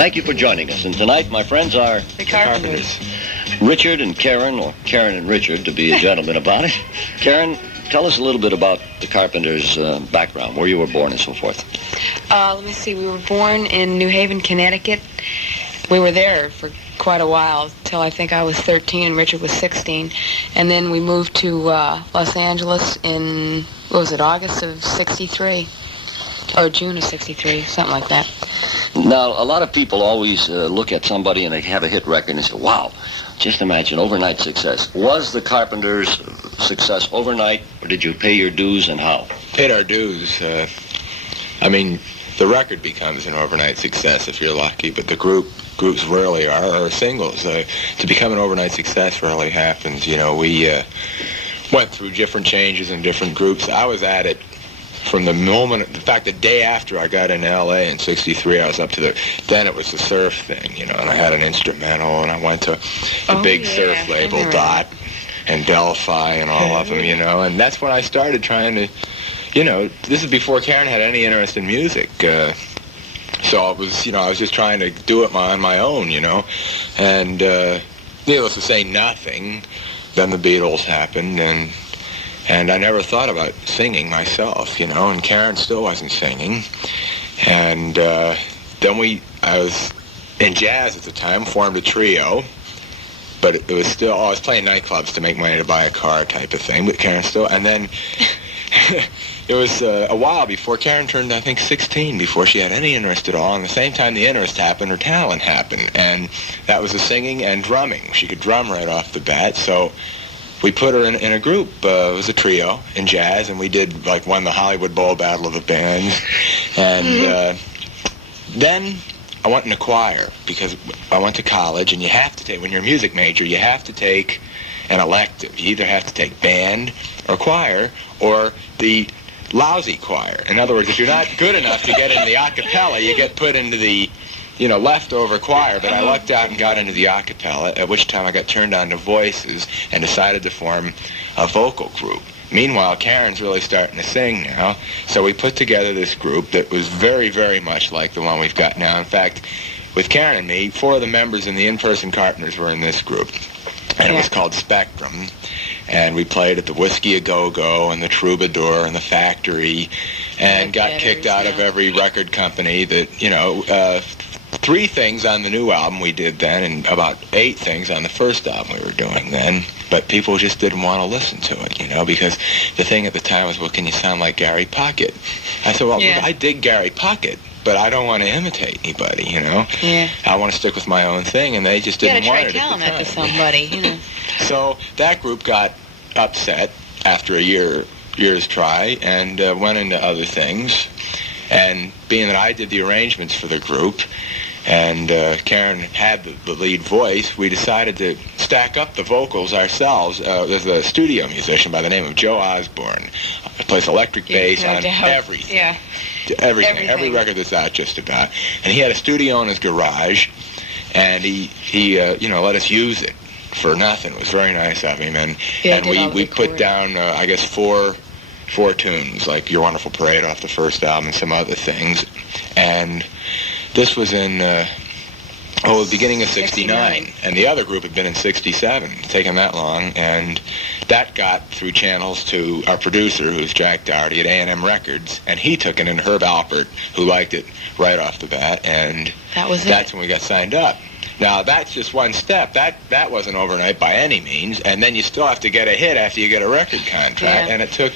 Thank you for joining us. And tonight, my friends are The Carpenters. Richard and Karen, or Karen and Richard, to be a gentleman about it. Karen, tell us a little bit about the Carpenters' background, where you were born and so forth. Let me see. We were born in New Haven, Connecticut. We were there for quite a while, till I think I was 13 and Richard was 16. And then we moved to Los Angeles in, August of 63? Or June of 63, something like that. Now, a lot of people always look at somebody and they have a hit record and they say, wow, just imagine, overnight success. Was the Carpenters' success overnight, or did you pay your dues, and how? Paid our dues. The record becomes an overnight success if you're lucky, but the groups rarely are, or singles. To become an overnight success rarely happens. You know, we went through different changes in different groups. I was at it from the moment, in fact, the day after I got into L.A. in 63, I was up to then it was the surf thing, you know, and I had an instrumental, and I went to the big surf label, Dot and Delphi and all of them, you know, and that's when I started trying to, you know, this is before Karen had any interest in music, so it was, you know, I was just trying to do it on my own, you know, and needless to say, nothing. Then the Beatles happened, and I never thought about singing myself, you know, and Karen still wasn't singing. And then I was in jazz at the time, formed a trio, but it was still, I was playing nightclubs to make money to buy a car type of thing, but Karen still, and then it was a while before Karen turned, I think, 16, before she had any interest at all. And the same time the interest happened, her talent happened, and that was the singing and drumming. She could drum right off the bat, so we put her in a group. It was a trio in jazz, and we did, won the Hollywood Bowl Battle of the Bands. And then I went in a choir, because I went to college, and you have to take, when you're a music major, you have to take an elective. You either have to take band or choir, or the lousy choir. In other words, if you're not good enough to get into the a cappella, you get put into the leftover choir. But I lucked out and got into the a cappella, at which time I got turned on to voices and decided to form a vocal group. Meanwhile, Karen's really starting to sing now, so we put together this group that was very, very much like the one we've got now. In fact, with Karen and me, 4 of the members in the in-person Carpenters were in this group, and it was called Spectrum. And we played at the Whiskey A Go-Go and the Troubadour and the Factory, and got kicked out of every record company that, you know, 3 things on the new album we did then, and about 8 things on the first album we were doing then. But people just didn't want to listen to it, you know, because the thing at the time was, well, can you sound like Gary Puckett? I said, well, I dig Gary Puckett, but I don't want to imitate anybody, you know. Yeah. I want to stick with my own thing, and they just didn't want it. You gotta try telling that to somebody, you know. So that group got upset after a year's try, and went into other things. And being that I did the arrangements for the group, and Karen had the lead voice, we decided to stack up the vocals ourselves. There's a studio musician by the name of Joe Osborne. He plays electric bass on everything. Yeah. Everything. Every record that's out just about. And he had a studio in his garage, and he let us use it for nothing. It was very nice of him. And we put down, I guess, four tunes, like Your Wonderful Parade off the first album and some other things. And this was in, the beginning of 69. And the other group had been in 67, taken that long. And that got through channels to our producer, who's Jack Dougherty at A&M Records. And he took it in Herb Alpert, who liked it right off the bat. And that's when we got signed up. Now, that's just one step. That wasn't overnight by any means. And then you still have to get a hit after you get a record contract. Yeah. And it took,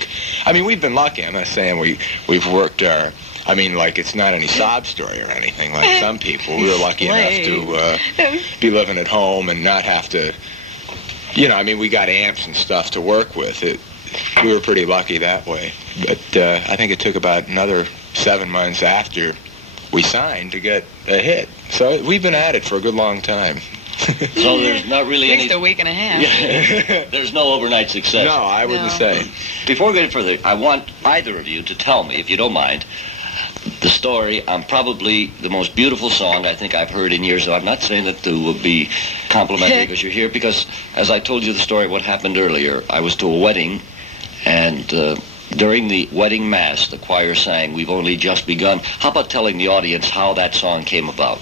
we've been lucky. I'm not saying we've worked our, it's not any sob story or anything like some people. We were lucky enough to be living at home and not have to, we got amps and stuff to work with. We were pretty lucky that way. But I think it took about another 7 months after we signed to get a hit. So we've been at it for a good long time. So there's not really any... a week and a half. Yeah. There's no overnight success. No, I wouldn't say. Before we get further, I want either of you to tell me, if you don't mind, the story on probably the most beautiful song I think I've heard in years. I'm not saying that to be complimentary because you're here, because as I told you the story, what happened earlier, I was to a wedding, and during the wedding mass, the choir sang, "We've Only Just Begun." How about telling the audience how that song came about?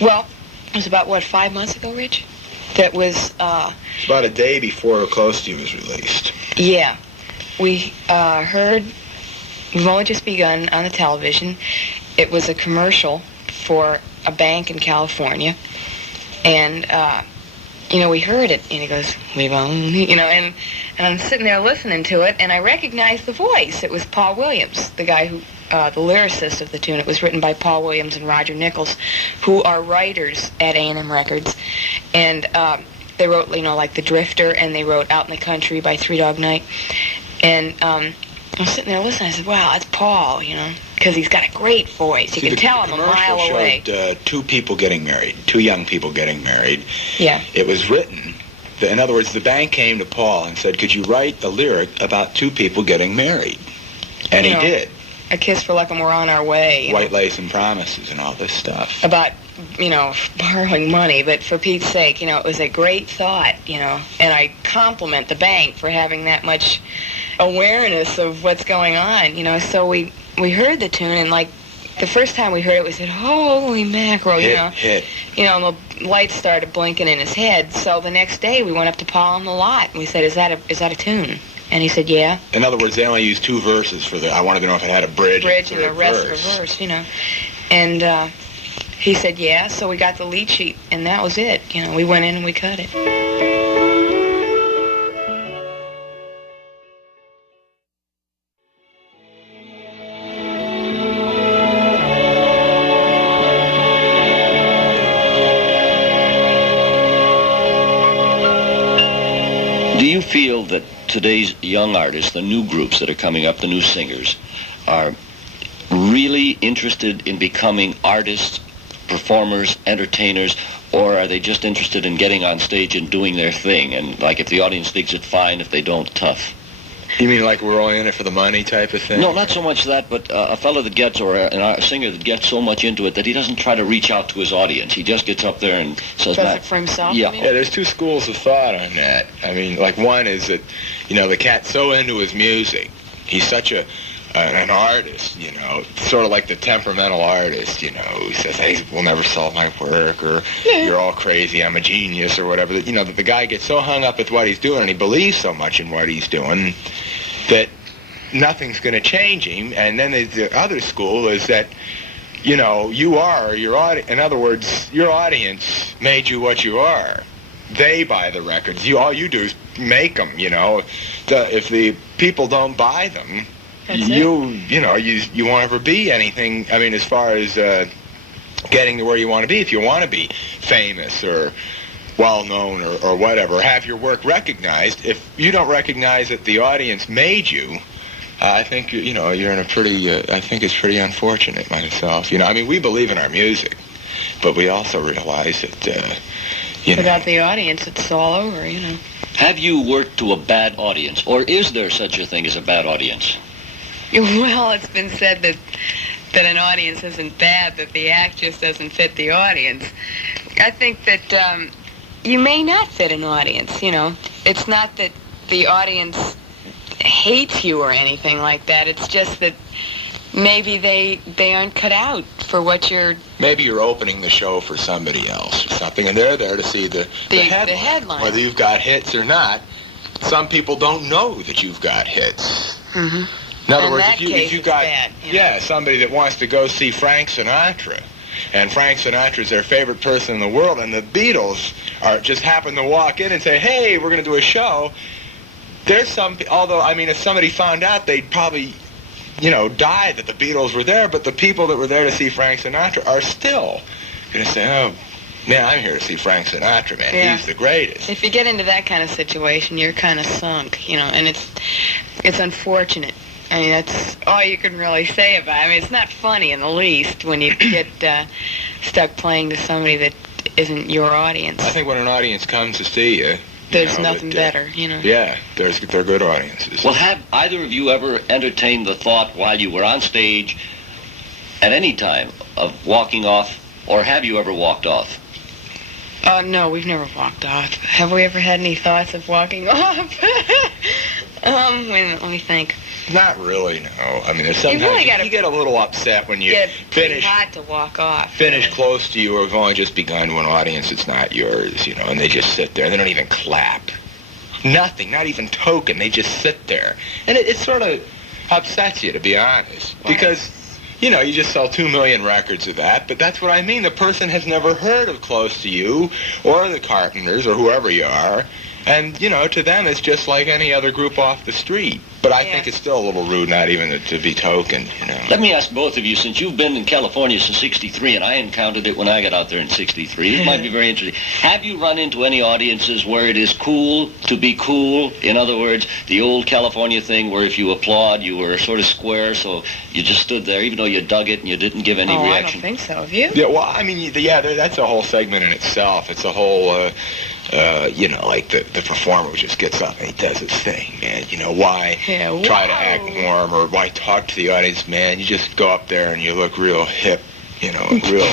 Well, it was about, 5 months ago, Rich? That was, It's about a day before or close to was released. yeah. We heard, we've only just begun on the television. It was a commercial for a bank in California. And, we heard it, and he goes, we've only, and I'm sitting there listening to it, and I recognized the voice. It was Paul Williams, the guy who, the lyricist of the tune. It was written by Paul Williams and Roger Nichols, who are writers at A&M Records. And they wrote, like The Drifter, and they wrote Out in the Country by Three Dog Night. And I was sitting there listening. I said, wow, that's Paul, because he's got a great voice. You can tell him a mile away. Showed, two people getting married, two young people getting married. Yeah. It was written. In other words, the bank came to Paul and said, could you write a lyric about two people getting married? And he did. A Kiss for Luck and We're on Our Way. White Lace and Promises and all this stuff. About, borrowing money, but for Pete's sake, it was a great thought, and I compliment the bank for having that much awareness of what's going on, so we heard the tune, and the first time we heard it, we said, holy mackerel, Hit. And the lights started blinking in his head, so the next day we went up to Paul on the lot, and we said, is that a tune? And he said, yeah. In other words, they only used two verses for I wanted to know if it had a bridge and the rest of a verse, And he said, yeah, so we got the lead sheet, and that was it. We went in and we cut it. Do you feel that today's young artists, the new groups that are coming up, the new singers, are really interested in becoming artists, performers, entertainers, or are they just interested in getting on stage and doing their thing? And if the audience thinks it, fine. If they don't, tough. You mean like we're all in it for the money type of thing? No, not so much that, but a fellow that gets, or a singer that gets so much into it that he doesn't try to reach out to his audience. He just gets up there and says, does it for himself? Yeah. Yeah, there's two schools of thought on that. I mean, one is that, the cat's so into his music. He's such an artist, sort of like the temperamental artist, who says, hey, we'll never sell my work, or you're all crazy, I'm a genius, or whatever. That the guy gets so hung up with what he's doing, and he believes so much in what he's doing, that nothing's going to change him. And then the other school is that, you are your audience. In other words, your audience made you what you are. They buy the records. All you do is make them, If the people don't buy them, you won't ever be anything. I mean, as far as getting to where you want to be, if you want to be famous or well-known or whatever, have your work recognized. If you don't recognize that the audience made you, I think, you're in a pretty, I think it's pretty unfortunate myself. I mean, we believe in our music, but we also realize that, without the audience, it's all over, Have you worked to a bad audience, or is there such a thing as a bad audience? Well, it's been said that an audience isn't bad, that the act just doesn't fit the audience. I think that you may not fit an audience, It's not that the audience hates you or anything like that. It's just that maybe they aren't cut out for what you're... Maybe you're opening the show for somebody else or something, and they're there to see the headline. Whether you've got hits or not, some people don't know that you've got hits. Mm-hmm. In other words, if you got bad, somebody that wants to go see Frank Sinatra, and Frank Sinatra's their favorite person in the world, and the Beatles just happen to walk in and say, hey, we're going to do a show, there's although, I mean, if somebody found out, they'd probably, die that the Beatles were there, but the people that were there to see Frank Sinatra are still going to say, oh, man, I'm here to see Frank Sinatra, man. Yeah. He's the greatest. If you get into that kind of situation, you're kind of sunk, and it's unfortunate. I mean, that's all you can really say about it. I mean, it's not funny in the least when you get stuck playing to somebody that isn't your audience. I think when an audience comes to see you, there's nothing better, Yeah, they're good audiences. Well, have either of you ever entertained the thought while you were on stage at any time of walking off, or have you ever walked off? No, we've never walked off. Have we ever had any thoughts of walking off? Let me think. Not really, no. I mean, there's You sometimes really gotta you get a little upset when you Get finish hot to walk off. finish close to you or have only just begun to an audience that's not yours, you know, and they just sit there. They don't even clap. Nothing, not even token. They just sit there. And it sort of upsets you, to be honest. Why? Because, you know, you just sell 2 million records of that, but that's what I mean. The person has never heard of Close to You or the Carpenters or whoever you are. And, you know, to them it's just like any other group off the street. But I think it's still a little rude not even to be tokened, you know. Let me ask both of you, since you've been in California since '63, and I encountered it when I got out there in '63, this might be very interesting. Have you run into any audiences where it is cool to be cool? In other words, the old California thing where if you applaud, you were sort of square, so you just stood there, even though you dug it and you didn't give any reaction. I don't think so. Have you? Yeah, well, I mean, yeah, that's a whole segment in itself. It's a whole, you know, like the performer just gets up and he does his thing, man. You know, why try to act warm or why talk to the audience, man? You just go up there and you look real hip, you know, real...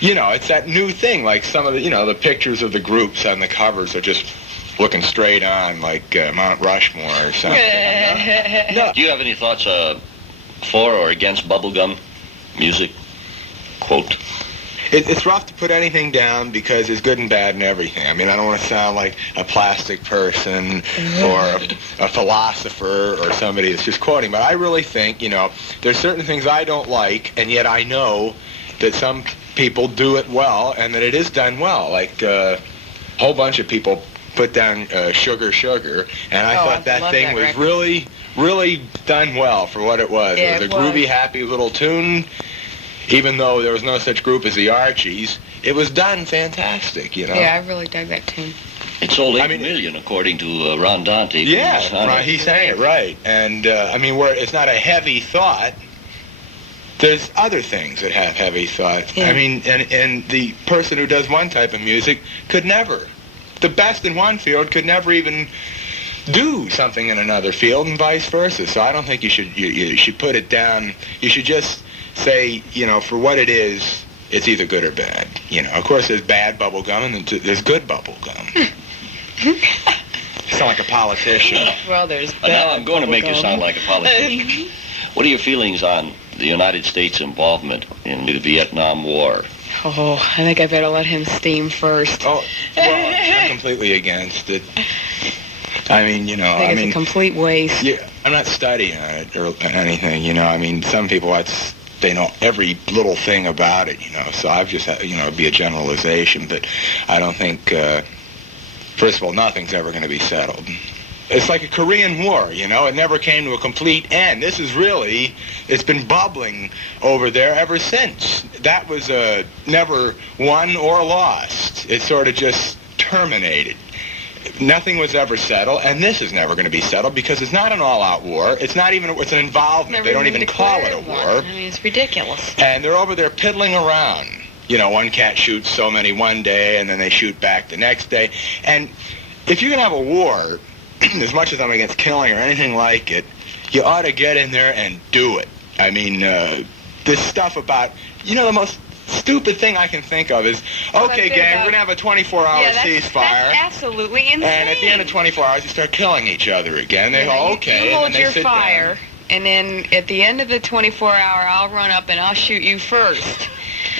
You know, it's that new thing, like some of the, you know, the pictures of the groups on the covers are just looking straight on, like Mount Rushmore or something. No. Do you have any thoughts for or against bubblegum music? Quote. It's rough to put anything down because there's good and bad in everything. I mean, I don't want to sound like a plastic person or a philosopher or somebody that's just quoting, but I really think, you know, there's certain things I don't like, and yet I know that some people do it well and that it is done well. Like a whole bunch of people put down Sugar Sugar, and I thought that thing was really, really done well for what it was. Yeah, it was a groovy, happy little tune. Even though there was no such group as the Archies, it was done fantastic, you know. Yeah, I really dug that tune. It sold 8 million, according to Ron Dante. Yeah, right, he sang it right. And, I mean, where it's not a heavy thought, there's other things that have heavy thought. Yeah. I mean, and the person who does one type of music could never. The best in one field could never even do something in another field and vice versa. So I don't think you should put it down. You should just say, you know, for what it is, it's either good or bad. You know, of course, there's bad bubble gum and there's good bubble gum. You sound like a politician. Well, there's bad. Now I'm going to make you sound like a politician. What are your feelings on the United States' involvement in the Vietnam War? Oh, I think I better let him steam first. Oh, well, I'm completely against it. I mean, you know, I think it's a complete waste. Yeah, I'm not studying on it or anything, you know. I mean, some people, they know every little thing about it, you know. So I've just, you know, it'd be a generalization, but I don't think, first of all, nothing's ever going to be settled. It's like a Korean War, you know. It never came to a complete end. This is really, it's been bubbling over there ever since. That was never won or lost. It sort of just terminated. Nothing was ever settled, and this is never going to be settled because it's not an all-out war. It's not even, it's an involvement. They don't even call it a war. I mean, it's ridiculous. And they're over there piddling around. You know, one cat shoots so many one day, and then they shoot back the next day. And if you're going to have a war, as much as I'm against killing or anything like it, you ought to get in there and do it. I mean, this stuff about, you know, the most stupid thing I can think of is, okay, gang, we're going to have a 24-hour ceasefire. That's absolutely insane. And at the end of 24 hours, you start killing each other again. They go, okay. You hold your fire, and then at the end of the 24-hour, I'll run up and I'll shoot you first.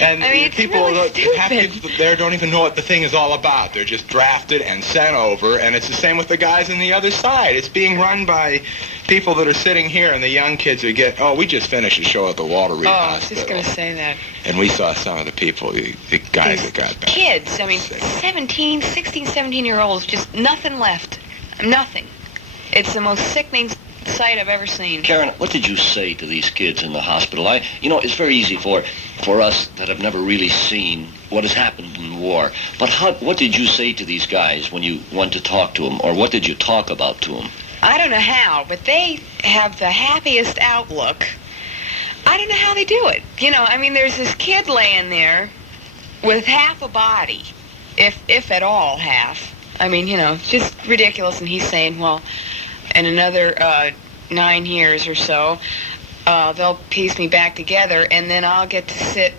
And I mean, people, really half people there don't even know what the thing is all about. They're just drafted and sent over, and it's the same with the guys on the other side. It's being run by people that are sitting here, and the young kids who we just finished a show at the Walter Reed Hospital. I was just going to say that. And we saw some of the people, the guys that got back. Kids, I mean, 16, 17-year-olds, just nothing left. Nothing. It's the most sickening sight I've ever seen. Karen, what did you say to these kids in the hospital? You know, it's very easy for us that have never really seen what has happened in the war. But what did you say to these guys when you went to talk to them, or what did you talk about to them? I don't know how, but they have the happiest outlook. I don't know how they do it. You know, I mean, there's this kid laying there with half a body, if at all half. I mean, you know, just ridiculous. And he's saying, well, in another 9 years or so, they'll piece me back together, and then I'll get to sit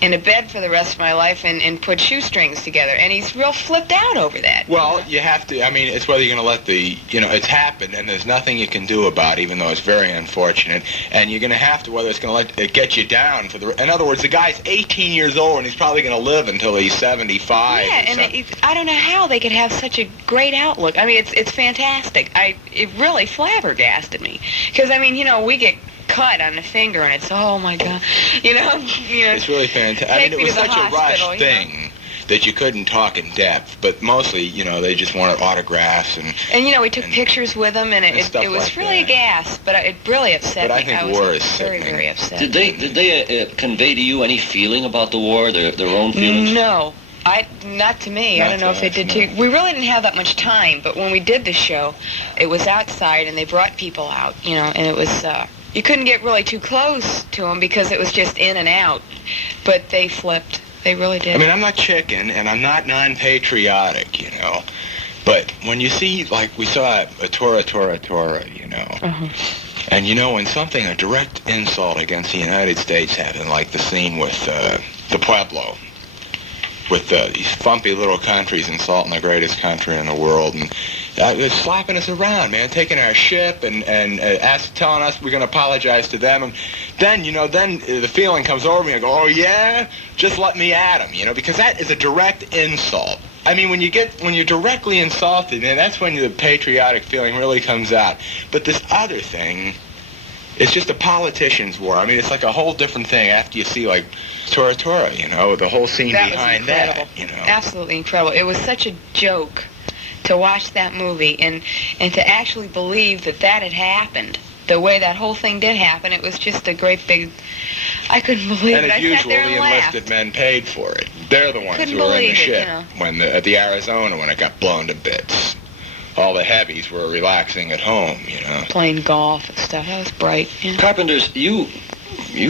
in a bed for the rest of my life and put shoestrings together. And he's real flipped out over that. Well, you have to, I mean, it's whether you're going to let the, it's happened, and there's nothing you can do about it, even though it's very unfortunate. And you're going to have to, whether it's going to let it get you down for the, in other words, the guy's 18 years old, and he's probably going to live until he's 75. Yeah, and I don't know how they could have such a great outlook. I mean, it's fantastic. It really flabbergasted me. Because, I mean, we get cut on the finger, and it's, oh my God, It's really fantastic. I mean, it was such a rushed thing that you couldn't talk in depth, but mostly, they just wanted autographs and we took pictures with them, and it was like really a gas, but it really upset me. But I think war is very, sickening. very upset. Did they convey to you any feeling about the war, their own feelings? No. Not to me. I don't know if they did too. We really didn't have that much time, but when we did the show, it was outside, and they brought people out, and it was, you couldn't get really too close to them because it was just in and out, but they flipped. They really did. I mean, I'm not chicken, and I'm not non-patriotic, but when you see, like, we saw a Tora, Uh-huh. and when something, a direct insult against the United States happened, like the scene with the Pueblo, with these fumpy little countries insulting the greatest country in the world, and they're slapping us around, man, taking our ship and telling us we're going to apologize to them. And then, then the feeling comes over me. I go, oh, yeah? Just let me at them, because that is a direct insult. I mean, when you're directly insulted, man, that's when the patriotic feeling really comes out. But this other thing, it's just a politician's war. I mean, it's like a whole different thing after you see, like, Tora, the whole scene behind that, Absolutely incredible. It was such a joke to watch that movie and to actually believe that had happened. The way that whole thing did happen, it was just a great big... I couldn't believe it. And as usual, the enlisted men paid for it. They're the ones who were in the ship at the Arizona when it got blown to bits. All the heavies were relaxing at home, Playing golf and stuff. That was bright. Yeah. Carpenters, you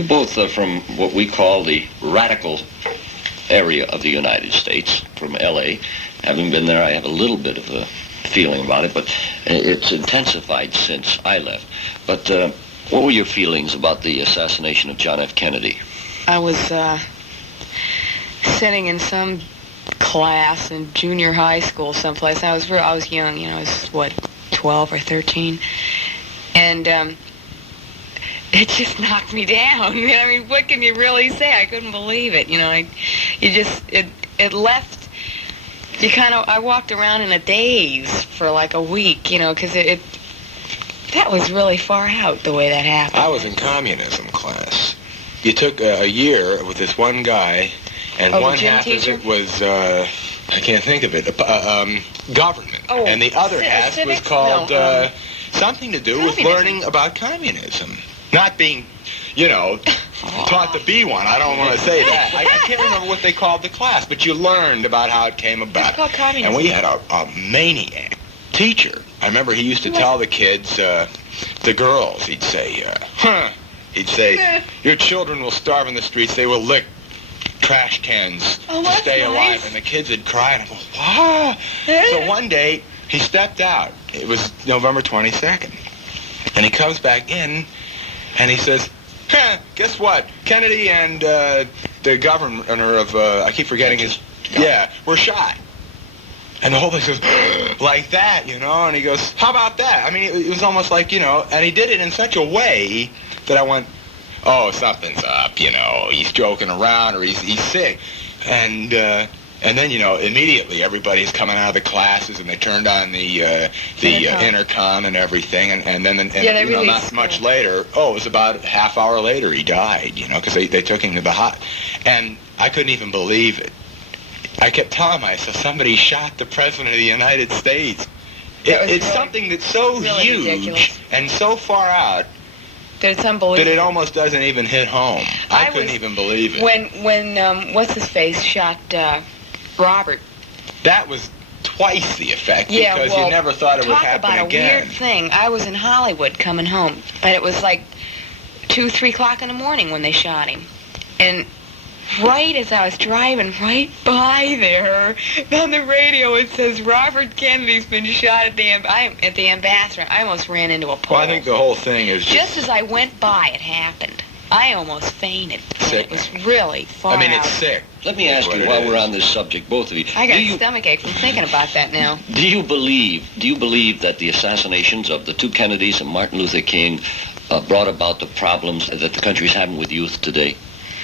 both are from what we call the radical area of the United States, from L.A. Having been there, I have a little bit of a feeling about it, but it's intensified since I left. But what were your feelings about the assassination of John F. Kennedy? I was sitting in some class in junior high school someplace. I was young, I was 12 or 13, and it just knocked me down. I mean, what can you really say? I couldn't believe it. It left. I walked around in a daze for like a week, because that was really far out the way that happened. I was in communism class. You took a year with this one guy, and one half of it was, I can't think of it, government. Oh, and the other half was called something to do with communism. Learning about communism. Not being, taught to be one. I don't want to say that. I can't remember what they called the class, but you learned about how it came about. It's called communism. And we had a maniac teacher. I remember he used to tell the kids, the girls, he'd say, he'd say, your children will starve in the streets. They will lick trash cans to stay alive. And the kids would cry, and I go, wow. So one day, he stepped out. It was November 22nd. And he comes back in, and he says, guess what? Kennedy and the governor of, I keep forgetting his, were shot. And the whole thing goes, like that, and he goes, how about that? I mean, it was almost like, and he did it in such a way that I went, oh, something's up, he's joking around or he's sick. And then, immediately everybody's coming out of the classes and they turned on the intercom and everything. And then not much later, it was about a half hour later he died, because they took him to the hot. And I couldn't even believe it. I kept telling myself, somebody shot the President of the United States. It's something that's so really huge ridiculous. And so far out that it's unbelievable. that it almost doesn't even hit home. I couldn't even believe it. When what's-his-face shot Robert. That was twice the effect, because you never thought it would happen again. Talk about a weird thing. I was in Hollywood coming home, and it was like 2, 3 o'clock in the morning when they shot him. And right as I was driving right by there, on the radio it says, Robert Kennedy's been shot at the ambassador. I almost ran into a pole. Well, I think the whole thing is just as I went by, it happened. I almost fainted. Sick. It was really far I mean, out. it's sick. Let me ask you, while we're on this subject, both of you, I got a stomach ache from thinking about that now. do you believe that the assassinations of the two Kennedys and Martin Luther King brought about the problems that the country's having with youth today?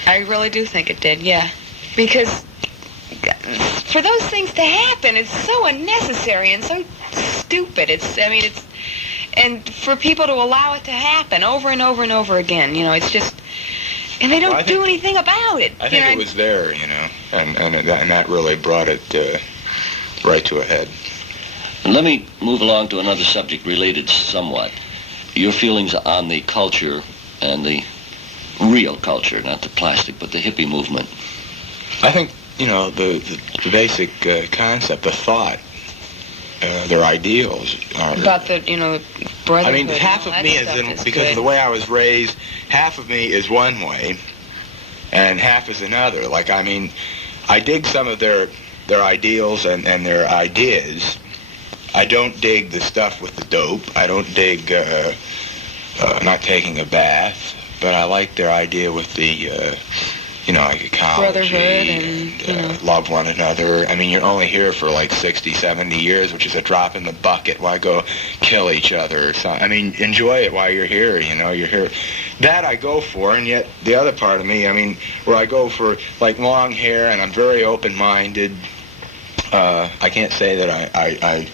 I really do think it did, yeah. Because for those things to happen, it's so unnecessary and so stupid. And for people to allow it to happen over and over and over again, it's just, and they don't do anything about it. I think it was there, and that really brought it right to a head. And let me move along to another subject related somewhat. Your feelings on the culture and the real culture, not the plastic, but the hippie movement. I think, the basic concept, the thought, their ideals are... About the, brotherhood. I mean, half of me is because of the way I was raised, half of me is one way, and half is another. Like, I mean, I dig some of their ideals and their ideas. I don't dig the stuff with the dope. I don't dig not taking a bath, but I like their idea with the... like ecology, brotherhood and love one another. I mean, you're only here for like 60, 70 years, which is a drop in the bucket. Why go kill each other? I mean, enjoy it while you're here, you're here. That I go for, and yet the other part of me, I mean, where I go for like long hair and I'm very open-minded, I can't say that I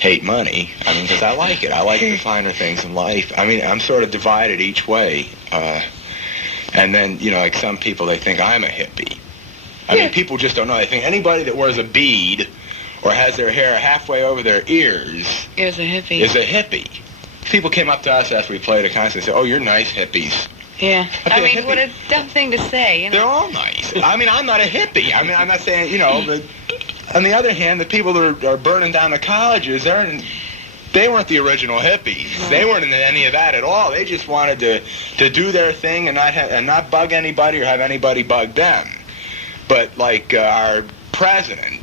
hate money. I mean, because I like it. I like the finer things in life. I mean, I'm sort of divided each way. And then, like some people, they think I'm a hippie. I mean, people just don't know. They think anybody that wears a bead or has their hair halfway over their ears is a hippie. Is a hippie. People came up to us after we played a concert and said, "Oh, you're nice hippies." Yeah. I mean, what a dumb thing to say. They're all nice. I mean, I'm not a hippie. I mean, I'm not saying, but on the other hand, the people that are burning down the colleges, they weren't the original hippies. No. They weren't into any of that at all. They just wanted to do their thing and not bug anybody or have anybody bug them. But like our president,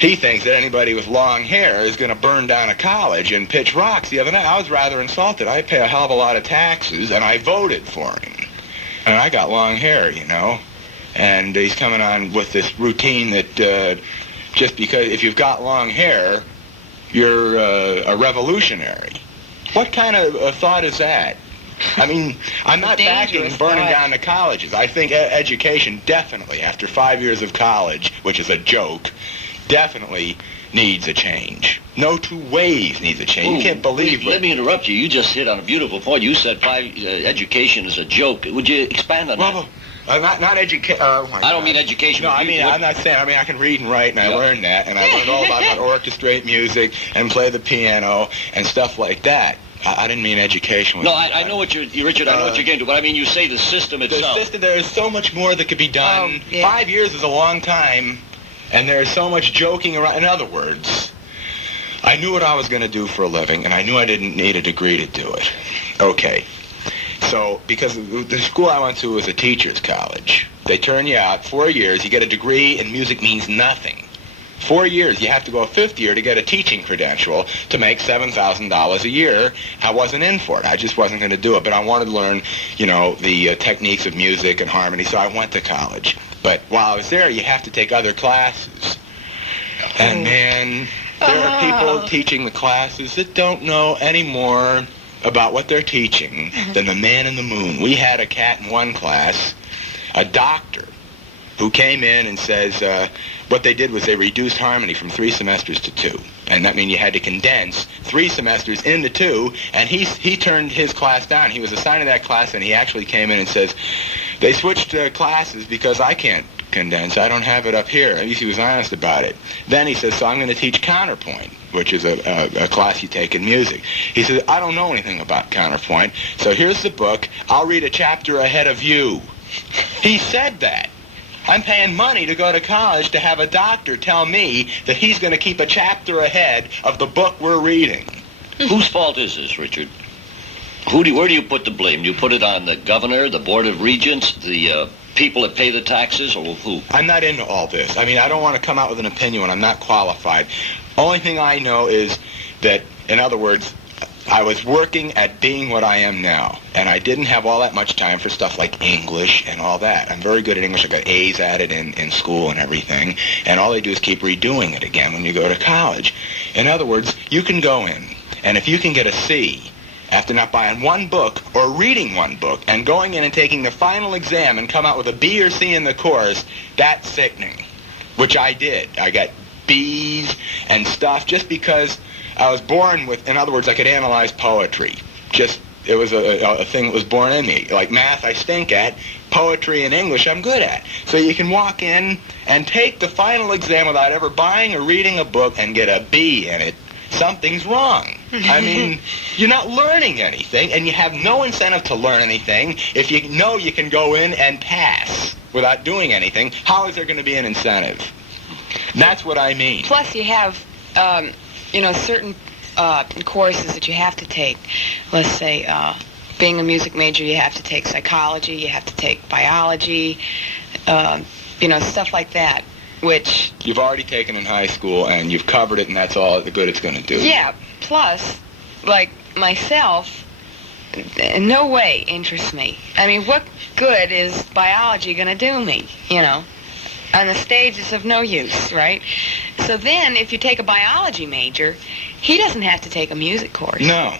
he thinks that anybody with long hair is going to burn down a college and pitch rocks. The other night, I was rather insulted. I pay a hell of a lot of taxes, and I voted for him. And I got long hair, And he's coming on with this routine that just because if you've got long hair, you're a revolutionary. What kind of thought is that? I mean, I'm not backing burning down the colleges. I think education definitely, after 5 years of college, which is a joke, definitely needs a change. No two ways needs a change. You can't believe it. Let me interrupt you. You just hit on a beautiful point. You said education is a joke. Would you expand on that? Not education. Oh my God. I don't mean education. No, I mean, I'm not saying. I mean, I can read and write, and I learned that, and I learned all about how to orchestrate music and play the piano and stuff like that. I didn't mean education. No, I know what you're, Richard. I know what you're getting to, but I mean, you say the system itself. The system. There is so much more that could be done. 5 years is a long time, and there's so much joking around. In other words, I knew what I was going to do for a living, and I knew I didn't need a degree to do it. Okay. So, because the school I went to was a teacher's college. They turn you out 4 years, you get a degree, and music means nothing. 4 years, you have to go a fifth year to get a teaching credential to make $7,000 a year. I wasn't in for it. I just wasn't going to do it. But I wanted to learn, the techniques of music and harmony, so I went to college. But while I was there, you have to take other classes. And man, there are people teaching the classes that don't know any more about what they're teaching than the man in the moon. We had a cat in one class, a doctor, who came in and says what they did was they reduced harmony from 3 semesters to 2. And that means you had to condense 3 semesters into 2, and he turned his class down. He was assigned to that class, and he actually came in and says, they switched classes because I can't condense. I don't have it up here. At least he was honest about it. Then he says, so I'm going to teach counterpoint, which is a class you take in music. He says, I don't know anything about counterpoint, so here's the book. I'll read a chapter ahead of you. He said that. I'm paying money to go to college to have a doctor tell me that he's going to keep a chapter ahead of the book we're reading. Whose fault is this, Richard? Where do you put the blame? Do you put it on the governor, the Board of Regents, the people that pay the taxes, or who? I'm not into all this. I mean, I don't want to come out with an opinion when I'm not qualified. Only thing I know is that, in other words, I was working at being what I am now, and I didn't have all that much time for stuff like English and all that. I'm very good at English. I got A's at it in school and everything, and all they do is keep redoing it again when you go to college. In other words, you can go in, and if you can get a C after not buying one book or reading one book and going in and taking the final exam and come out with a B or C in the course, that's sickening, which I did. I got B's and stuff just because I was born with, in other words, I could analyze poetry. It was a thing that was born in me. Like math I stink at, poetry and English I'm good at. So you can walk in and take the final exam without ever buying or reading a book and get a B in it. Something's wrong. I mean, you're not learning anything, and you have no incentive to learn anything. If you know you can go in and pass without doing anything, how is there going to be an incentive? That's what I mean. Plus you have certain courses that you have to take. Let's say, being a music major, you have to take psychology, you have to take biology, stuff like that, which... You've already taken in high school, and you've covered it, and that's all the good it's going to do. Yeah, plus, like myself, in no way interests me. I mean, what good is biology going to do me, On the stage, it's of no use, right? So then, if you take a biology major, he doesn't have to take a music course. No.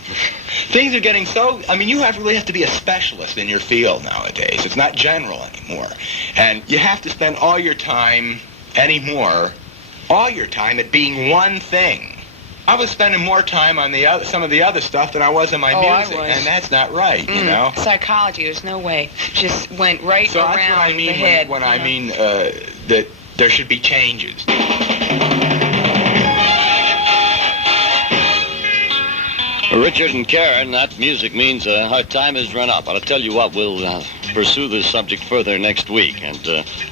Things are getting so... I mean, you really have to be a specialist in your field nowadays. It's not general anymore. And you have to spend all your time at being one thing. I was spending more time on some of the other stuff than I was on my music, and that's not right, you know? Psychology, there's no way. Just went right so around that's what I mean the head. when I mean that there should be changes. Richard and Karen, that music means our time has run up. But I'll tell you what, we'll pursue this subject further next week. And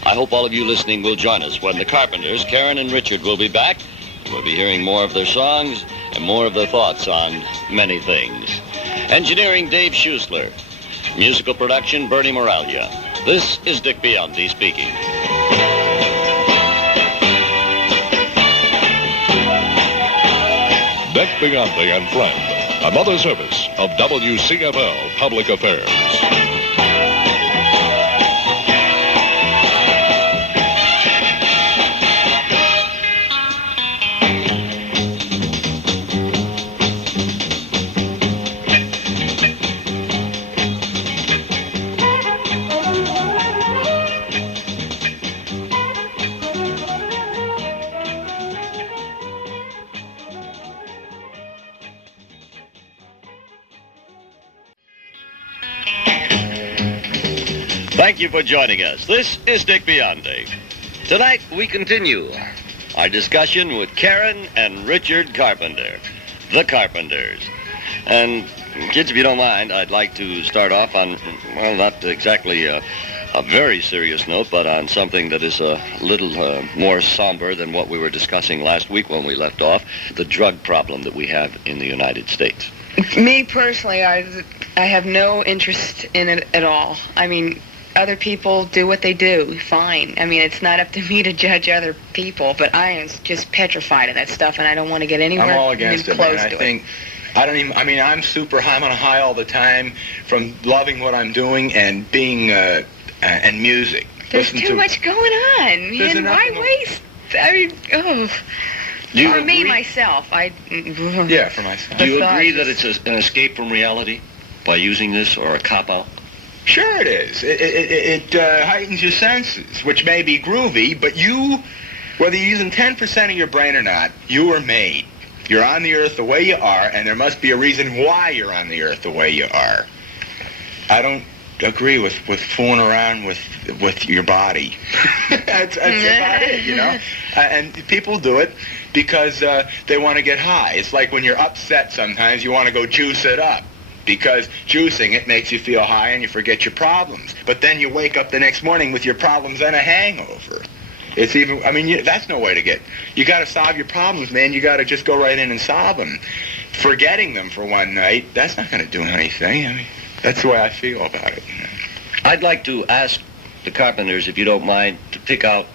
I hope all of you listening will join us when the Carpenters, Karen and Richard, will be back. We'll be hearing more of their songs and more of their thoughts on many things. Engineering, Dave Schusler. Musical production, Bernie Moralia. This is Dick Biondi speaking. Dick Biondi and Friend, another service of WCFL Public Affairs. Thank you for joining us. This is Dick Biondi. Tonight we continue our discussion with Karen and Richard Carpenter, the Carpenters. And kids, if you don't mind, I'd like to start off on, well, not exactly a very serious note, but on something that is a little more somber than what we were discussing last week when we left off, the drug problem that we have in the United States. Me personally, I have no interest in it at all. I mean, other people do what they do, fine. I mean, it's not up to me to judge other people, but I am just petrified of that stuff, and I don't want to get anywhere I'm all against it, man. I'm super high. I'm on a high all the time from loving what I'm doing and being, and music. There's too much going on, man. Why waste? I mean, oh. For me, myself, Yeah, for myself. Do you agree that it's an escape from reality by using this, or a cop-out? Sure it is. It heightens your senses, which may be groovy, but whether you're using 10% of your brain or not, you were made. You're on the earth the way you are, and there must be a reason why you're on the earth the way you are. I don't agree with fooling around with your body. that's about it, you know? And people do it because they want to get high. It's like when you're upset sometimes, you want to go juice it up. Because juicing it makes you feel high and you forget your problems. But then you wake up the next morning with your problems and a hangover. It's even, I mean, that's no way to get. You got to solve your problems, man. You got to just go right in and solve them. Forgetting them for one night, that's not going to do anything. I mean, that's the way I feel about it. You know? I'd like to ask the Carpenters, if you don't mind, to pick out,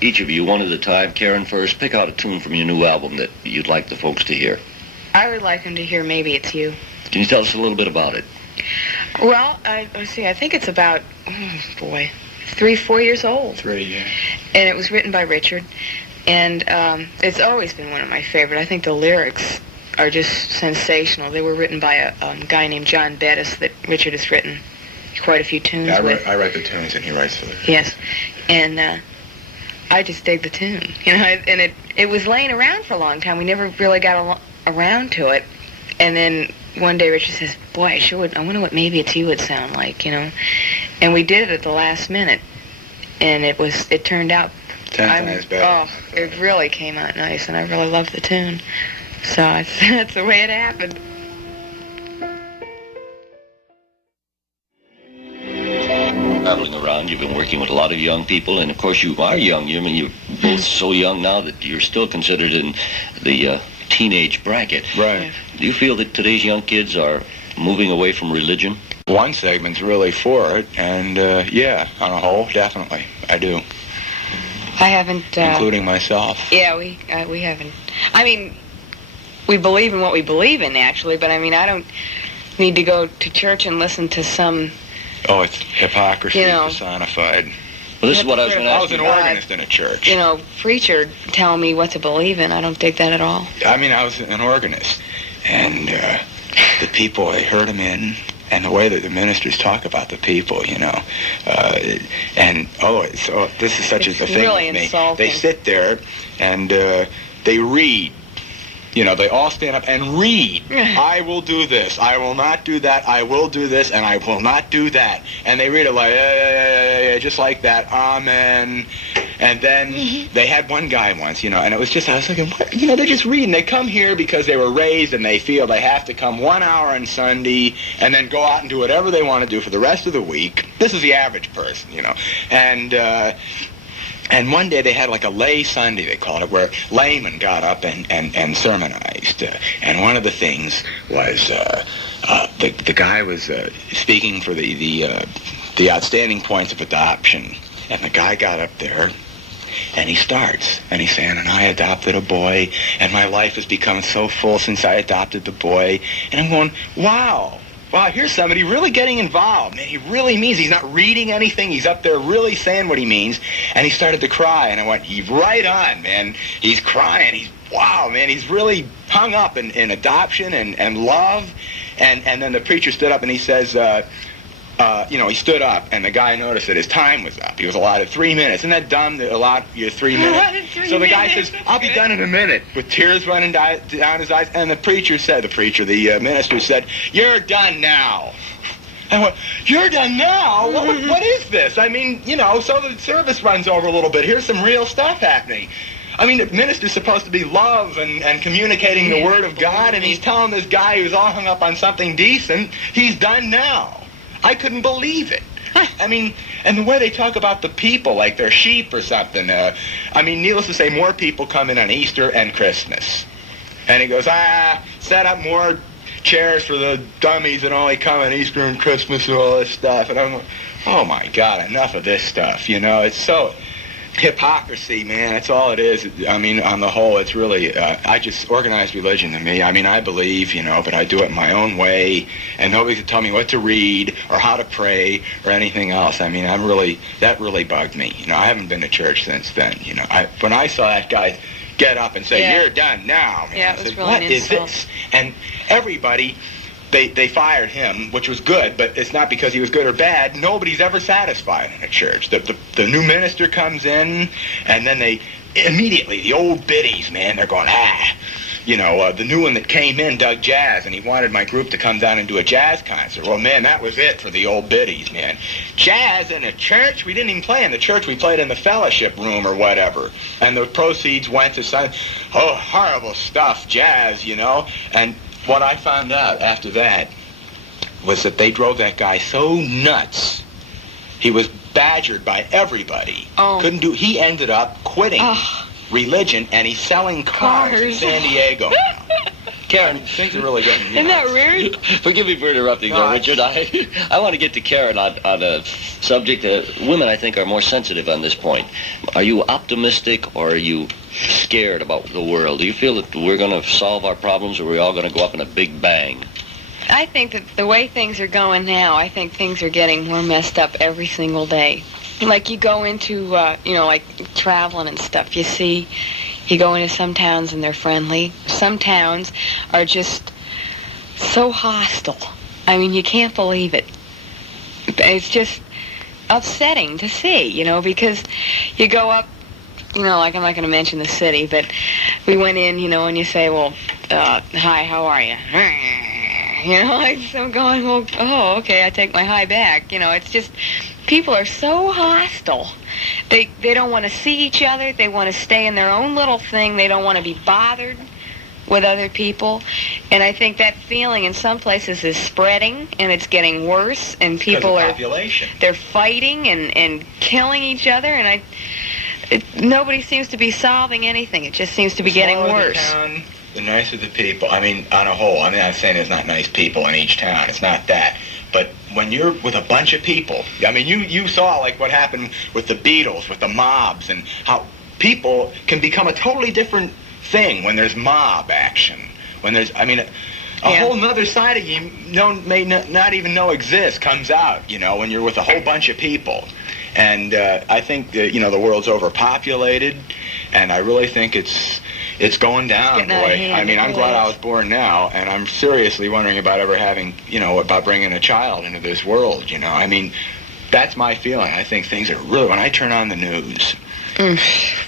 each of you, one at a time. Karen first, pick out a tune from your new album that you'd like the folks to hear. I would like him to hear Maybe It's You. Can you tell us a little bit about it? Well, let's see, I think it's about, 3-4 years old. 3, yeah. And it was written by Richard. And it's always been one of my favorite. I think the lyrics are just sensational. They were written by a guy named John Bettis that Richard has written quite a few tunes with. I write the tunes and he writes the lyrics. Yes. And I just dig the tune. And it was laying around for a long time. We never really got around to it. And then one day Richard says, boy, I wonder what Maybe It's You would sound like, And we did it at the last minute. And it turned out 10 times better. Oh, it really came out nice, and I really loved the tune. So that's the way it happened. Traveling around, you've been working with a lot of young people, and of course you are young. You're both so young now that you're still considered in the teenage bracket. Right. Do you feel that today's young kids are moving away from religion? One segment's really for it, and yeah, on a whole, definitely, I do. I haven't... including myself. Yeah, we haven't. I mean, we believe in what we believe in, actually, but I mean, I don't need to go to church and listen to some... Oh, it's hypocrisy personified. Well, this is what I was going to ask. I was an organist in a church. Preacher tell me what to believe in. I don't dig that at all. I mean, I was an organist, and the people I heard him in, and the way that the ministers talk about the people, this is such a thing really with me. Insulting. They sit there and they read. They all stand up and read. I will do this. I will not do that. I will do this, and I will not do that. And they read it like, yeah, just like that. Amen. And then they had one guy once, and it was just, I was thinking, what? They're just reading. They come here because they were raised and they feel they have to come 1 hour on Sunday and then go out and do whatever they want to do for the rest of the week. This is the average person, And one day they had like a lay Sunday, they called it, where laymen got up and sermonized. And one of the things was the guy was speaking for the outstanding points of adoption. And the guy got up there and he starts and he's saying, and I adopted a boy and my life has become so full since I adopted the boy. And I'm going, wow, here's somebody really getting involved. Man, he really means, he's not reading anything. He's up there really saying what he means. And he started to cry. And I went, he's right on, man. He's crying. Wow, man, he's really hung up in adoption and love. And then the preacher stood up and he says, he stood up, and the guy noticed that his time was up. He was allotted 3 minutes. Isn't that dumb to allot you 3 minutes? So the guy says, I'll be done in a minute, with tears running down his eyes. And the minister said, you're done now. I went, you're done now? What is this? I mean, so the service runs over a little bit. Here's some real stuff happening. I mean, the minister's supposed to be love and communicating the word of God, and he's telling this guy who's all hung up on something decent, he's done now. I couldn't believe it. I mean, and the way they talk about the people, like they're sheep or something. Needless to say, more people come in on Easter and Christmas. And he goes, set up more chairs for the dummies that only come on Easter and Christmas and all this stuff. And I'm like, oh my God, enough of this stuff, It's so... hypocrisy, man. That's all it is. I mean, on the whole, it's really, organized religion to me. I mean, I believe, but I do it my own way, and nobody can tell me what to read or how to pray or anything else. I mean, that really bugged me. I haven't been to church since then. When I saw that guy get up and say, you're done now, man, yeah, I said, what is this? And everybody... They fired him, which was good, but it's not because he was good or bad. Nobody's ever satisfied in a church. The new minister comes in, and then they immediately, the old biddies, man, they're going, the new one that came in dug jazz, and he wanted my group to come down and do a jazz concert. Well, man, that was it for the old biddies, man. Jazz in a church? We didn't even play in the church. We played in the fellowship room or whatever. And the proceeds went to some, horrible stuff, jazz, And what I found out after that was that they drove that guy so nuts. He was badgered by everybody. He ended up quitting religion, and he's selling cars in San Diego now. Karen, Things are really getting Isn't that weird? forgive me for interrupting, No, Richard. I want to get to Karen on a subject. Women, I think, are more sensitive on this point. Are you optimistic or are you scared about the world? Do you feel that we're going to solve our problems, or are we all going to go up in a big bang? I think that the way things are going now, I think things are getting more messed up every single day. Like you go into, like traveling and stuff, you go into some towns and they're friendly. Some towns are just so hostile. I mean, you can't believe it. It's just upsetting to see, because you go up, like I'm not going to mention the city, but we went in, and you say, well, hi, how are you? So I'm going, well, oh, okay, I take my hi back. It's just, people are so hostile. They don't want to see each other. They want to stay in their own little thing. They don't want to be bothered with other people. And I think that feeling in some places is spreading, and it's getting worse, and people are, population. They're fighting and killing each other, and nobody seems to be solving anything. It just seems to be getting worse. The nicer the people. I mean, on a whole. I'm not saying there's not nice people in each town. It's not that. But when you're with a bunch of people, I mean, you saw like what happened with the Beatles, with the mobs, and how people can become a totally different thing when there's mob action. When there's, a whole nother side of you may not even know exists comes out, when you're with a whole bunch of people. And I think that, the world's overpopulated, and I really think it's going down, boy. I'm glad I was born now, and I'm seriously wondering about ever having, about bringing a child into this world, That's my feeling. I think things are really, when I turn on the news,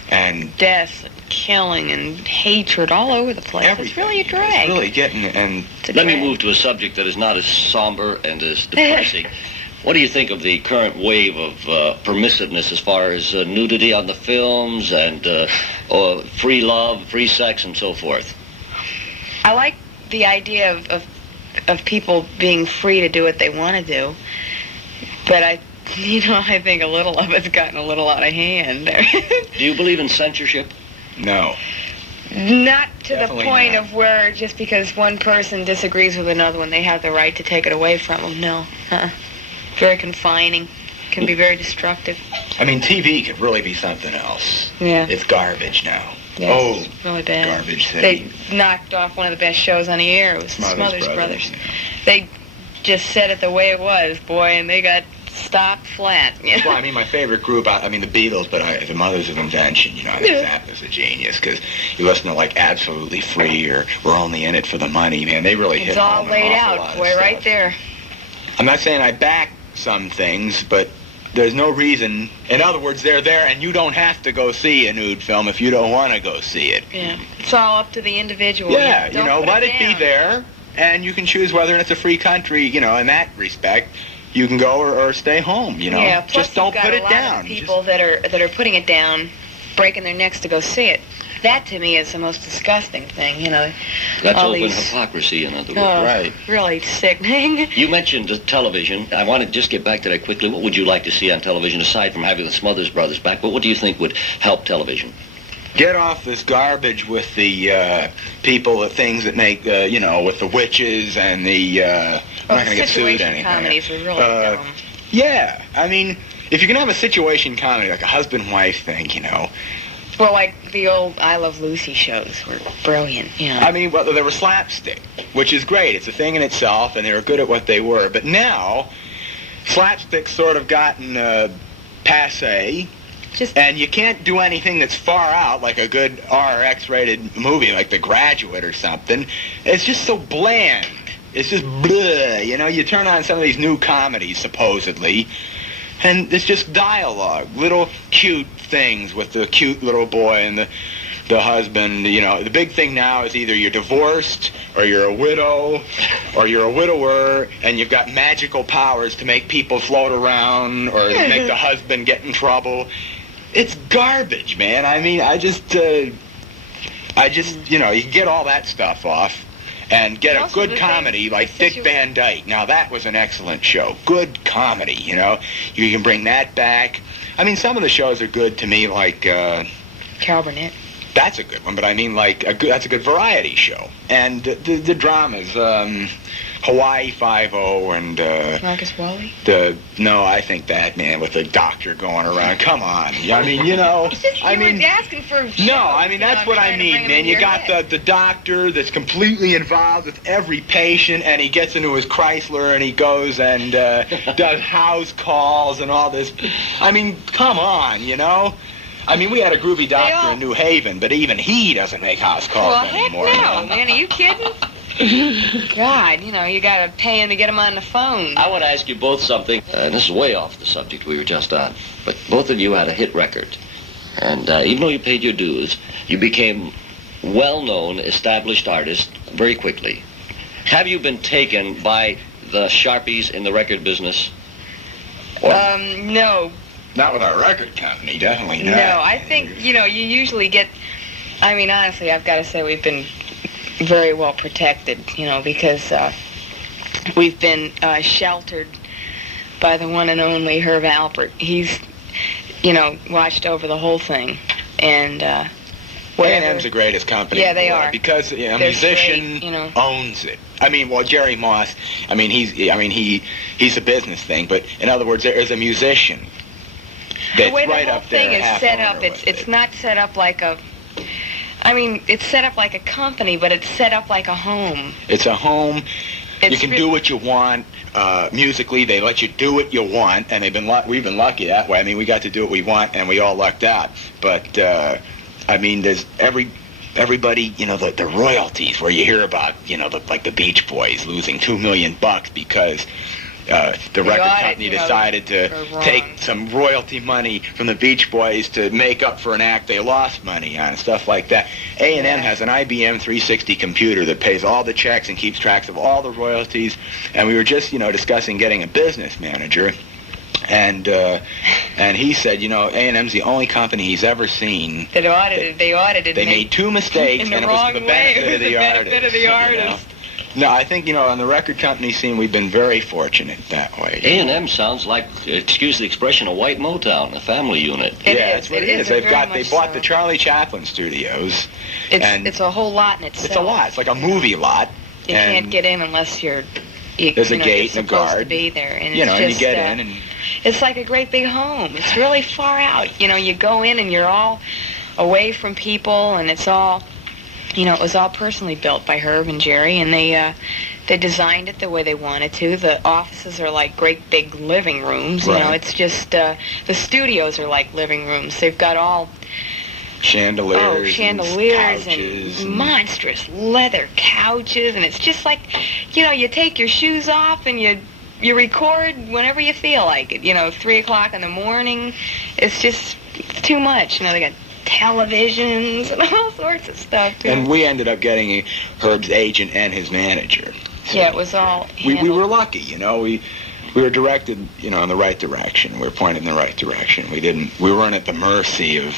and death, and killing, and hatred all over the place. Everything. It's really a drag. It's really getting, and... Let me move to a subject that is not as somber and as depressing. What do you think of the current wave of permissiveness as far as nudity on the films and free love, free sex, and so forth? I like the idea of people being free to do what they want to do, but I think a little of it's gotten a little out of hand. Do you believe in censorship? No. Not to Definitely the point not. of where just because one person disagrees with another one, they have the right to take it away from them. No. Very confining. Can be very destructive. TV could really be something else. Yeah. It's garbage now. Yes, it's really bad. Garbage city. They knocked off one of the best shows on the air. It was Smothers Brothers. Yeah. They just said it the way it was, boy, and they got stopped flat. Well, my favorite group, the Beatles, but the Mothers of Invention, I think that was a genius, because you listen to, like, Absolutely Free or We're Only in It for the Money, man, they really hit home. It's all laid out, boy, right there. I'm not saying I back some things, but there's no reason. In other words, they're there, and you don't have to go see a nude film if you don't want to go see it. Yeah, it's all up to the individual. Yeah, Don't let it be there, and you can choose whether it's a free country, in that respect. You can go or stay home, Yeah, plus just don't you've got put a it lot down. of people that are putting it down, breaking their necks to go see it. That to me is the most disgusting thing, That's all open these- hypocrisy, in other words. Right. Really sickening. You mentioned television. I want to just get back to that quickly. What would you like to see on television, aside from having the Smothers Brothers back? But what do you think would help television? Get off this garbage with the people, the things that make, with the witches and the... I'm not going to get sued situation anything. comedies are really dumb. Yeah, if you can have a situation comedy, like a husband-wife thing, Well, like the old I Love Lucy shows were brilliant, Well, they were slapstick, which is great. It's a thing in itself, and they were good at what they were. But now, slapstick's sort of gotten passé, and you can't do anything that's far out, like a good RX-rated movie, like The Graduate or something. It's just so bland. It's just bleh, You turn on some of these new comedies, supposedly, and it's just dialogue, little cute things with the cute little boy and the husband. The big thing now is either you're divorced or you're a widow or you're a widower, and you've got magical powers to make people float around or make the husband get in trouble. It's garbage, man. I just you can get all that stuff off and get a good comedy like Dick Van Dyke. Now, that was an excellent show. Good comedy, You can bring that back. Some of the shows are good to me, like... Carol Burnett. That's a good one, but I mean, like, that's a good variety show. And the dramas, Hawaii Five-0 and... Marcus Wally? No, I think Batman with the doctor going around. Come on. I mean, you know... It's just, you were asking for... No, I mean, that's what I mean, man. You got the doctor that's completely involved with every patient, and he gets into his Chrysler, and he goes and does house calls and all this. I mean, come on, you know? I mean, we had a groovy doctor in New Haven, but even he doesn't make house calls anymore. Well, heck no, man. Are you kidding? God, you know, you gotta pay him to get him on the phone. I want to ask you both something, and this is way off the subject we were just on, but both of you had a hit record. And even though you paid your dues, you became well-known, established artists very quickly. Have you been taken by the Sharpies in the record business? No. Not with our record company, definitely not. No, I think, you know, you usually get... I mean, honestly, I've got to say we've been very well protected, you know, because we've been sheltered by the one and only Herb Alpert. He's, you know, watched over the whole thing, and A&M's the greatest company. Yeah, they are. Because a musician owns it. I mean, well, Jerry Moss, I mean, he's a business thing, but in other words, there is a musician that's the way right the whole up there. thing is set up, it's not set up like a... I mean, it's set up like a company, but it's set up like a home. It's a home. You can do what you want. Musically, they let you do what you want, and we've been lucky that way. I mean, we got to do what we want, and we all lucked out. But I mean, there's everybody, you know, the royalties where you hear about, you know, like the Beach Boys losing $2 million because the record company decided to take some royalty money from the Beach Boys to make up for an act they lost money on and stuff like that. A&M has an IBM 360 computer that pays all the checks and keeps track of all the royalties. And we were just, you know, discussing getting a business manager. And he said, you know, A&M's the only company he's ever seen that audited. They made two mistakes, and it was for the benefit of the artist. You know? No, I think, you know, on the record company scene, we've been very fortunate that way. A&M sounds like, excuse the expression, a white Motown, a family unit. That's what it is. They bought the Charlie Chaplin studios. It's a whole lot in itself. It's a lot. It's like a movie lot. You can't get in unless there's a gate and a guard. To be there, and you know, it's and just, you get in, and it's like a great big home. It's really far out. You know, you go in and you're all away from people, and it's all. You know, it was all personally built by Herb and Jerry, and they designed it the way they wanted to. The offices are like great big living rooms. Right. You know, it's just the studios are like living rooms. They've got all chandeliers and monstrous leather couches, and it's just like, you know, you take your shoes off and you record whenever you feel like it. You know, 3 o'clock in the morning. It's too much. You know, they got televisions and all sorts of stuff too. And we ended up getting Herb's agent and his manager. So yeah, it was all we were lucky, you know. We were directed, you know, in the right direction. We were pointed in the right direction. We weren't at the mercy of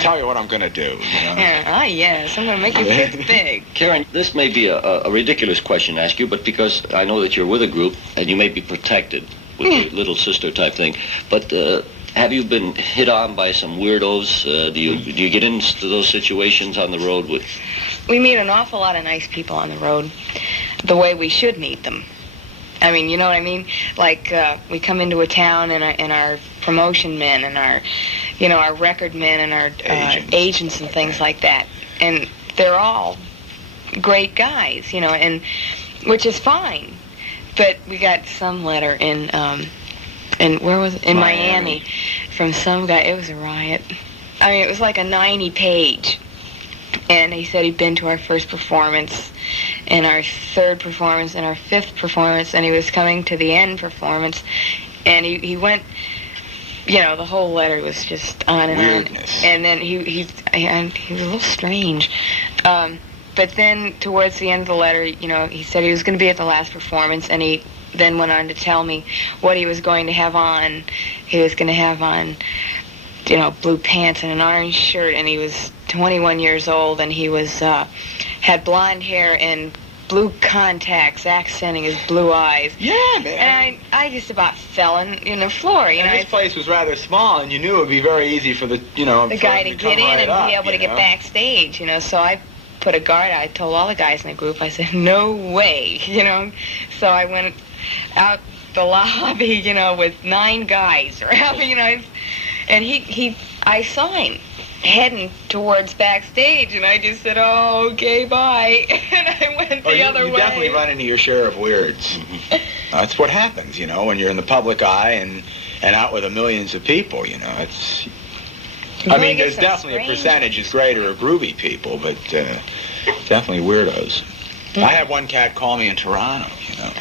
tell you what I'm going to do, you know. Yeah, yes, I'm going to make you feel big. Karen, this may be a ridiculous question to ask you, but because I know that you're with a group and you may be protected with the little sister type thing, but have you been hit on by some weirdos? Do you get into those situations on the road with? We meet an awful lot of nice people on the road, the way we should meet them. I mean, you know what I mean? Like we come into a town and our promotion men and our record men and our agents and things like that, and they're all great guys, you know, and which is fine. But we got some letter in where was it? In Miami from some guy. It was a riot. I mean, it was like a 90-page. And he said he'd been to our first performance, and our third performance, and our fifth performance, and he was coming to the end performance. And he went, you know, the whole letter was just on and Weirdness. on. And then he was a little strange. But then towards the end of the letter, you know, he said he was going to be at the last performance, and he then went on to tell me what he was going to have on. He was going to have on, you know, blue pants and an orange shirt, and he was 21 years old, and he was had blonde hair and blue contacts accenting his blue eyes. Yeah, man. And I I just about fell in the floor, you know. And this place was rather small, and you knew it would be very easy for the, you know, The for guy him to come get in right and up, be able to you get know? backstage, you know. So I put a guard. I told all the guys in the group, I said, no way, you know. So I went out the lobby, you know, with 9 guys around me, you know. And I saw him heading towards backstage, and I just said, oh, okay, bye. And I went the other way. You definitely run into your share of weirds. That's what happens, you know, when you're in the public eye and out with the millions of people, you know. It's... I mean, there's definitely a percentage is greater of groovy people, but definitely weirdos. I had one cat call me in Toronto, you know,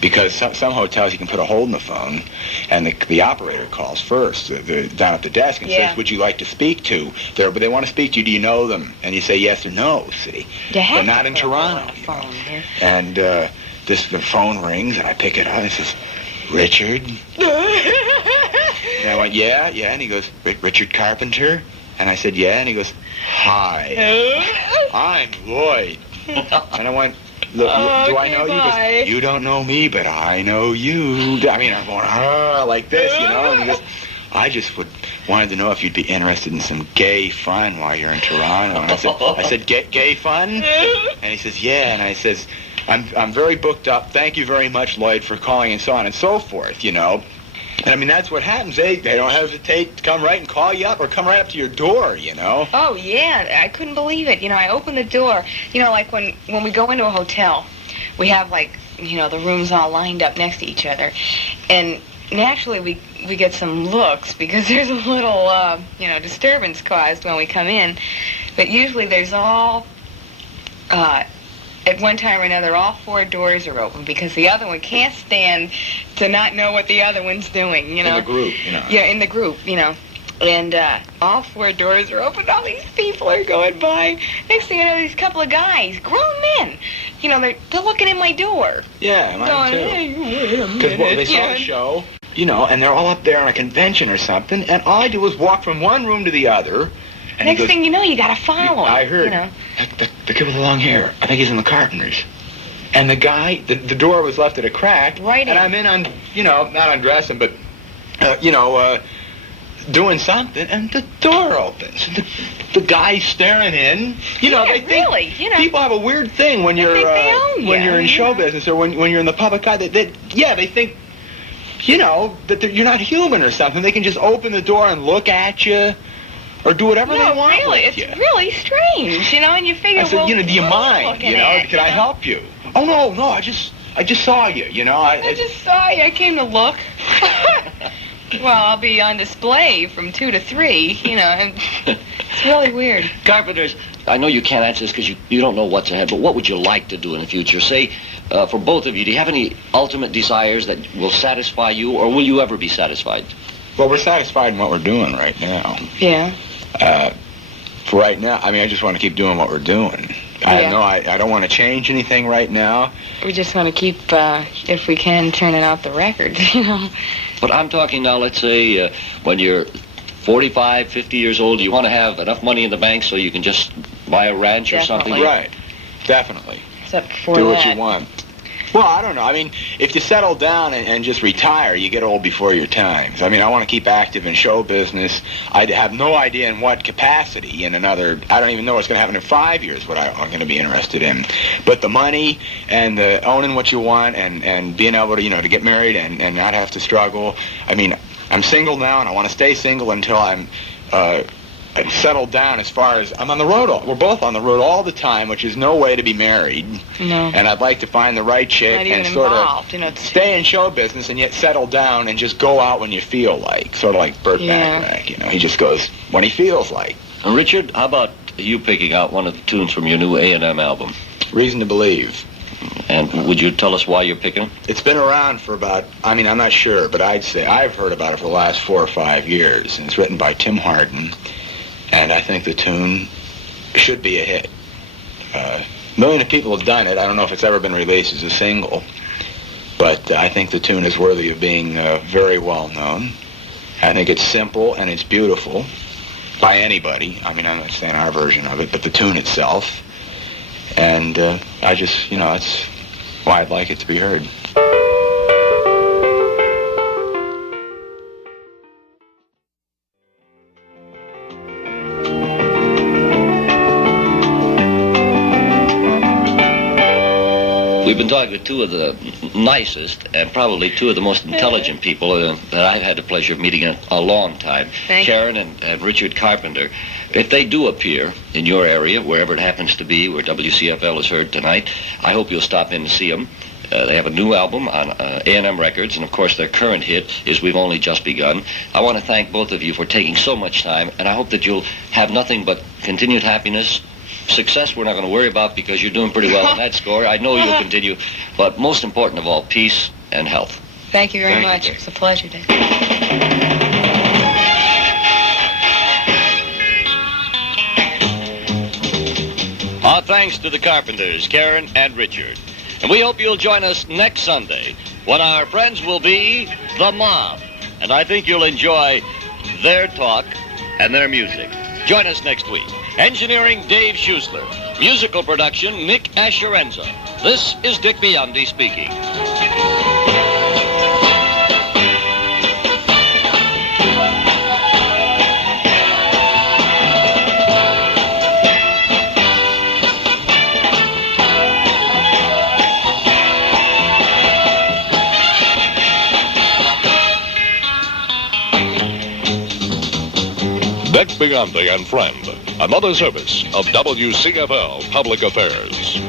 because some hotels you can put a hold in the phone, and the operator calls first down at the desk and says, would you like to speak to? But they want to speak to you. Do you know them? And you say yes or no, see. But not in Toronto. Phone, yeah. And the phone rings, and I pick it up, and it says, Richard? And I went, yeah, and he goes, Richard Carpenter? And I said, yeah, and he goes, hi, I'm Lloyd. And I went, look, do I know you? He goes, you don't know me, but I know you. I mean, I'm going, like this, you know, and he goes, I just wanted to know if you'd be interested in some gay fun while you're in Toronto. And I said, gay fun? And he says, yeah, and I says, I'm very booked up. Thank you very much, Lloyd, for calling, and so on and so forth, you know. And I mean, that's what happens. They don't hesitate to come right and call you up or come right up to your door, you know. Oh, yeah. I couldn't believe it. You know, I opened the door. You know, like when we go into a hotel, we have, like, you know, the rooms all lined up next to each other. And naturally, we get some looks because there's a little, you know, disturbance caused when we come in. But usually there's all... at one time or another, all 4 doors are open because the other one can't stand to not know what the other one's doing, you know. In the group, you know. Yeah, in the group, you know. And all 4 doors are open. All these people are going by. Next thing I know, these couple of guys, grown men, you know, they're looking in my door. Yeah, mine too. Hey, wait a minute. Because they saw the show, you know, and they're all up there on a convention or something, and all I do is walk from one room to the other. And Next thing you know, you got to follow him. I heard. You know. The kid with the long hair. I think he's in the Carpenters. And the guy, the door was left at a crack. Right in. And I'm in on, you know, not undressing, but, you know, doing something, and the door opens. And the guy's staring in. You know, they think really, you know. people have a weird thing when you're when you're in show business or when you're in the public eye. They think, you know, that you're not human or something. They can just open the door and look at you. Or do whatever they want really, with you. it's really strange, you know, and you figure, I said, well, you know, do you mind? You know, can I help you? Oh, no, I just saw you, you know. I just saw you. I came to look. Well, I'll be on display from 2 to 3, you know, and it's really weird. Carpenters, I know you can't answer this because you don't know what's ahead, but what would you like to do in the future? Say, for both of you, do you have any ultimate desires that will satisfy you, or will you ever be satisfied? Well, we're satisfied in what we're doing right now. Yeah. For right now, I mean, I just want to keep doing what we're doing. I don't want to change anything right now. We just want to keep, if we can, turning out the records, you know. But I'm talking now, let's say, when you're 45, 50 years old, you want to have enough money in the bank so you can just buy a ranch or something? Right. Definitely. Except for do what you want. Well, I don't know. I mean, if you settle down and just retire, you get old before your times. I mean, I want to keep active in show business. I have no idea in what capacity in another... I don't even know what's going to happen in 5 years, what I'm going to be interested in. But the money and the owning what you want and being able to, you know, to get married and not have to struggle. I mean, I'm single now, and I want to stay single until I'm settled down as far as I'm on the road. We're both on the road all the time, which is no way to be married. No. And I'd like to find the right chick and sort of stay in show business and yet settle down and just go out when you feel like. Sort of like Burt Bacharach, you know. He just goes when he feels like. And Richard, how about you picking out one of the tunes from your new A&M album? Reason to Believe. And would you tell us why you're picking it? It's been around for about, I mean, I'm not sure, but I'd say I've heard about it for the last 4 or 5 years. And it's written by Tim Hardin. And I think the tune should be a hit. A million of people have done it. I don't know if it's ever been released as a single. But I think the tune is worthy of being very well known. I think it's simple and it's beautiful by anybody. I mean, I'm not saying our version of it, but the tune itself. And I just, you know, that's why I'd like it to be heard. You've been talking to two of the nicest and probably two of the most intelligent people that I've had the pleasure of meeting in a long time. Karen and Richard Carpenter. If they do appear in your area, wherever it happens to be, where WCFL is heard tonight, I hope you'll stop in to see them. They have a new album on A&M Records, and of course their current hit is We've Only Just Begun. I want to thank both of you for taking so much time, and I hope that you'll have nothing but continued happiness. Success we're not going to worry about because you're doing pretty well on that score. I know you'll continue, but most important of all, peace and health. Thank you very much. It's a pleasure, Dave. Our thanks to the Carpenters, Karen and Richard. And we hope you'll join us next Sunday when our friends will be The Mob. And I think you'll enjoy their talk and their music. Join us next week. Engineering, Dave Schusler. Musical production, Nick Asherenza. This is Dick Biondi speaking. Dick Biondi and Friend, another service of WCFL Public Affairs.